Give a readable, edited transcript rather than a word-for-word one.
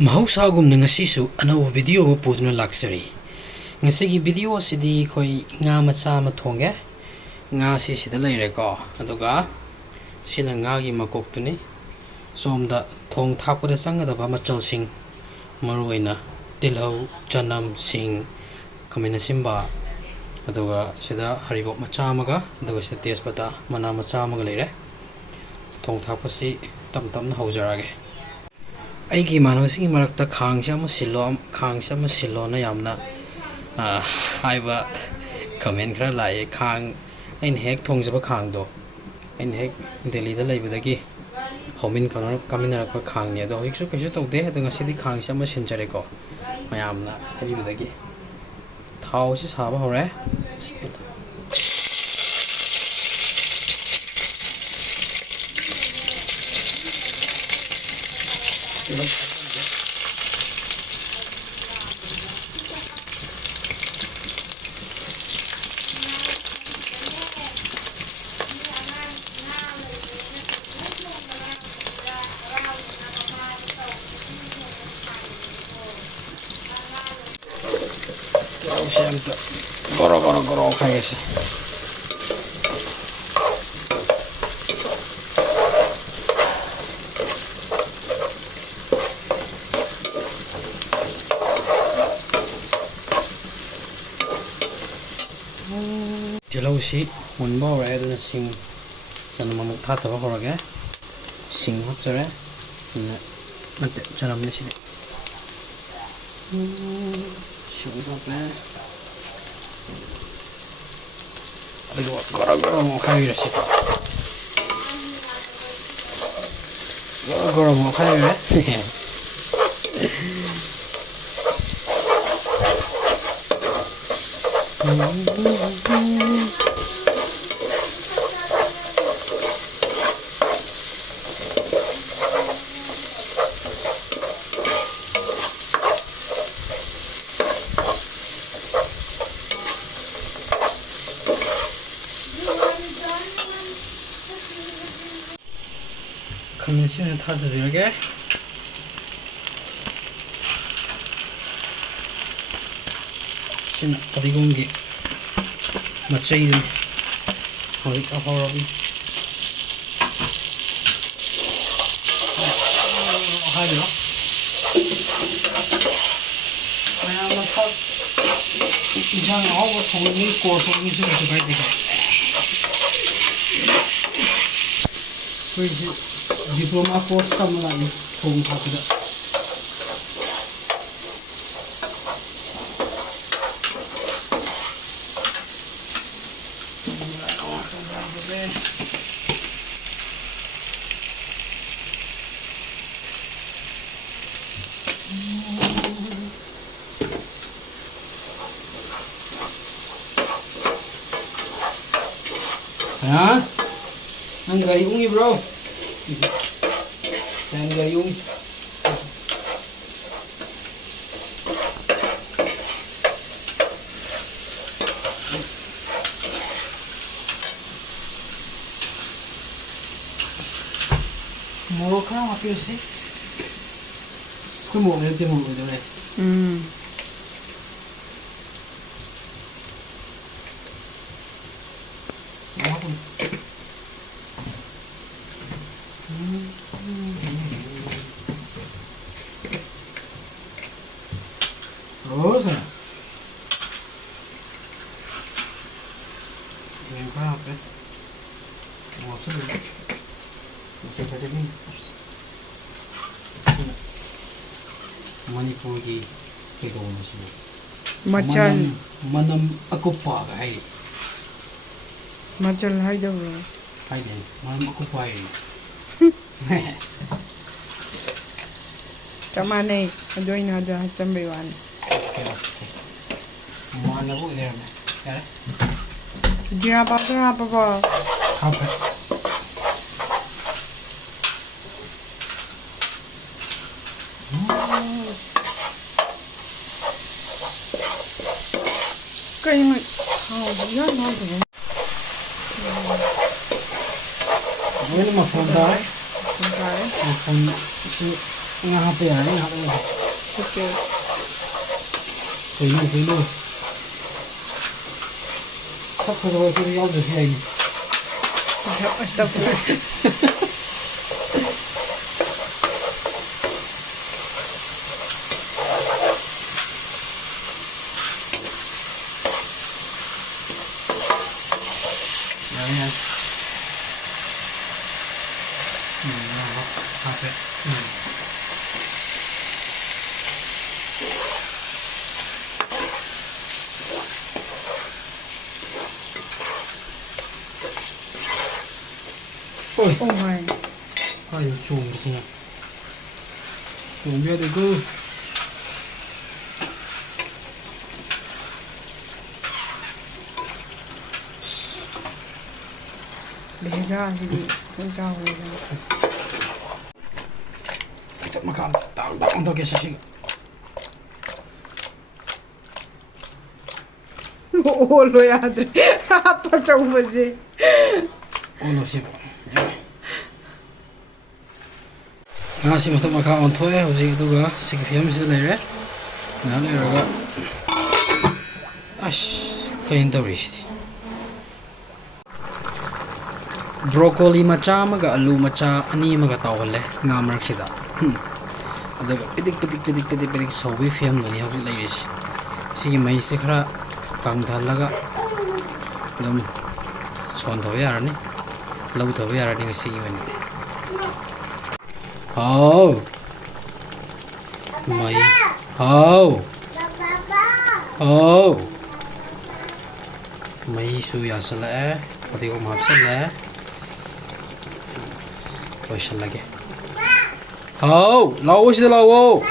ꯃꯍꯧꯁꯥꯒꯨꯝꯅ ꯉꯁꯤꯁꯨ ꯑꯅꯧꯕ ꯚꯤꯗꯤꯑꯣ ꯑꯃ ꯄꯨꯗꯨꯅ ꯂꯥꯛꯆꯔꯤ꯫ ꯉꯁꯤꯒꯤ ꯚꯤꯗꯤꯑꯣ ꯑꯁꯤꯗꯤ ꯑꯩꯈꯣꯏ ꯉꯥ ꯃꯆꯥ ꯑꯃ ꯊꯣꯡꯒꯦ꯫ ꯉꯥꯁꯤ ꯁꯤꯗ ꯂꯩꯔꯦꯀꯣ, ꯑꯗꯨꯒ ꯁꯤꯅ ꯉꯥꯒꯤ ꯃꯀꯣꯛꯇꯨꯅꯤ꯫ ꯁꯣꯝꯗ ꯊꯣꯡ ꯊꯥꯛꯄꯗ ꯆꯪꯒꯗꯕ ꯃꯆꯜꯁꯤꯡ, ꯃꯔꯨꯑꯣꯏꯅ ꯇꯤꯜꯍꯧ, ꯆꯅꯝ, ꯁꯤꯡ, ꯈꯥꯃꯦꯟ ꯑꯁꯤꯟꯕ, ꯑꯗꯨꯒ ꯁꯤꯗ ꯍꯔꯤꯕꯣꯞ ꯃꯆꯥ ꯑꯃꯒ, ꯑꯗꯨꯒ ꯁꯤꯗ ꯇꯦꯖꯄꯇꯥ ꯃꯅꯥ ꯃꯆꯥ ꯑꯃꯒ ꯂꯩꯔꯦ꯫ ꯊꯣꯡ ꯊꯥꯛꯄꯁꯤ ꯇꯞ ꯇꯞꯅ ꯍꯧꯖꯔꯒꯦ꯫ ꯑꯩꯒꯤ ꯏꯃꯥꯟꯅꯕꯁꯤꯡꯒꯤ ꯃꯔꯛꯇ ꯈꯥꯡꯁꯦ ꯑꯃ ꯁꯤꯜꯂꯣꯅ ꯌꯥꯝꯅ ꯍꯥꯏꯕ ꯀꯃꯦꯟ ꯈꯔ ꯂꯥꯛꯑꯦ꯫ ꯑꯩꯅ ꯍꯦꯛ ꯊꯣꯡꯖꯕ ꯈꯥꯡꯗꯣ, ꯑꯩꯅ ꯍꯦꯛ ꯗꯦꯜꯂꯤꯗ ꯂꯩꯕꯗꯒꯤ ꯍꯧꯃꯤꯟ ꯀꯥꯃꯤꯟꯅꯔꯛꯄ ꯈꯥꯡꯅꯤ꯫ ꯑꯗꯣ ꯍꯧꯖꯤꯛꯁꯨ ꯀꯩꯁꯨ ꯇꯧꯗꯦ꯫ ꯑꯗꯣ ꯉꯁꯤꯗꯤ ꯈꯥꯡꯁꯦ ꯑꯃ ꯁꯤꯟꯖꯔꯦꯀꯣ, ꯃꯌꯥꯝꯅ ꯍꯥꯏꯕꯤꯕꯗꯒꯤ꯫ ꯊꯥꯎꯁꯤ ꯁꯥꯕ ꯍꯧꯔꯦ꯫ Siempre goro khayese. Tilausi munba hore aduna sing chanam amuk thataba horage. Sing hapjare. Nate chanam ni sine. Sing hape. Aduh, goro mau khayu sih. Goro mau khayu ya. Kami sini taze birge. Şimdi adigungi macaydım. Harika harabi. Hadi ya. Ayağına tak. İnsan hava soğuğunu korktuğunu söyledi kaydı. Böyle diploma course tamamladım tohum takıda. Sayang, nang gari ungi bro. Sayang gari ungi. Morok kan apa sih? Kau mau ngerti mau gitu deh. Terus ya? Yang berapa? Mau sih? Masih baca ni. Manipuri kedong sini. Manam aku pakai. Machal hai daw. Hai deh, manam aku pakai. Kamane adoy na da chambewan. Mana bu ini? Ya. Dia apa ba? Apa? Kayaknya ya no do. Ini mah fondar. Fondar. Fond si Nga happe yaar ni happe. Okay. Kilo. Sab fazla vakit yaud desi ayni. Estağfurullah. Yan. Happe. Ôi, Oh my. ai trùng được nhỉ? Trùng biết được cơ. Beza sidi. Kung chao beza. Chắc mà khám tao cái gì? Oh lo yadre. Apa chao beze. Ôi nó xí. Xí mà tao mà khám thôi, hồi gì tao cái xí cái phim xí này đấy. Nào này rồi cái. Cái gì tao rồi xí. Broccoli macha amaga alu macha ani amaga tawhalle nga marak sida adaga pidik sobi fiam dani hau lairisi sigi mai se khara kang dhallaga dum son thawe yarani lau thawe yarani sigi wani hau mai hau mai su yasala pati ko mahapsala Ôi lagi. Hau, lau sih lau.